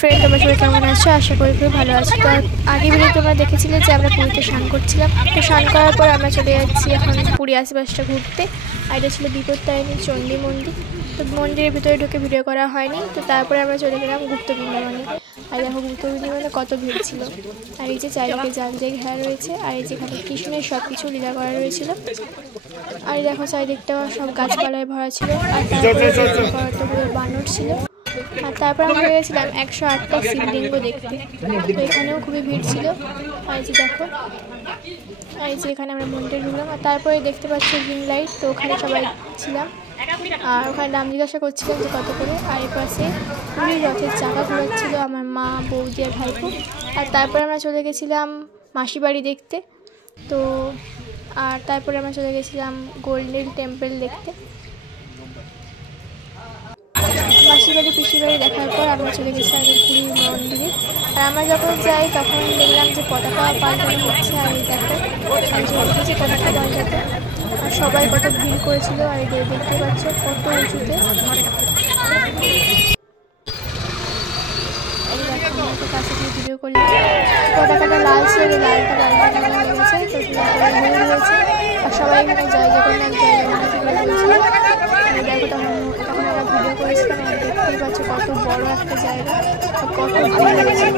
Friend, তোমরা সবাই কেমন আছো? আশা করি খুবই ভালো আছো। তো আগে ভিডিও তোমরা দেখেছিলে যে আমরা পুরীতে স্নান করছিলাম। তো স্নান করার পর আমরা চলে যাচ্ছি এখন পুরী আশেপাশটা ঘুরতে। আর এটা ছিল বিপত্তারিণী চণ্ডী মন্দির। তো মন্দিরের ভিতরে ঢুকে ভিডিও করা হয়নি। তো তারপরে আমরা চলে গেলাম গুপ্ত বৃন্দাবনে। আর দেখো গুপ্ত বৃন্দাবনে কত ভিড় ছিল। আর এই যে চারিদিকে জাল জায়গা ঘেরা রয়েছে। আর এই যেখানে কৃষ্ণের সব কিছু লীলা করা রয়েছিল। আর দেখো চারিদিকটা সব গাছপালায় ভরা ছিল। আর তারপরে বানর ছিল। আর তারপর আমরা গেছিলাম 108টা শিবলিঙ্গ দেখতে। তো এখানেও খুবই ভিড় ছিল। আর যে দেখো, আর যে এখানে আমরা মন্দিরে ঢুকলাম। আর তারপরে দেখতে পাচ্ছি গ্রিন লাইট। তো ওখানে সবাই ছিলাম। আর ওখানে দাম জিজ্ঞাসা করছিলাম যে কত করে। আর এর পাশে পুরীর রথের চাকা ঘোরাচ্ছিল আমার মা, বৌদি আর ভাইপো। আর তারপরে আমরা চলে গেছিলাম মাসি বাড়ি দেখতে। তো আর তারপরে আমরা চলে গেছিলাম গোল্ডেন টেম্পল দেখতে। মাসির বাড়ি পিসির বাড়ি দেখার পর আমরা চলে গেছিলাম পুরীর মন্দিরে। আর আমরা যখন যাই তখন দেখলাম যে পতাকা পাল্টানো হচ্ছে। আর এই দেখো উঠেছে পতাকা পাল্টাতে। আর সবাই কত ভিড় করেছিল। আর এই দেখতে পাচ্ছ কত উঁচুতে। এই দেখো আমাকে কাছে দিয়ে ভিডিও করলাম। পতাকাটা লাল ছিল, লালটা পাল্টানো হয়ে গেছে। তো হলুদ হয়েছে। আর সবাই এখানে জয় জগন্নাথ জয় জগন্নাথ বলেছিল। দেখো তখন আমরা ভিডিও করেছিলাম। দেখতেই পাচ্ছ কত বড় একটা জায়গা, কত ভিড় হয়েছে।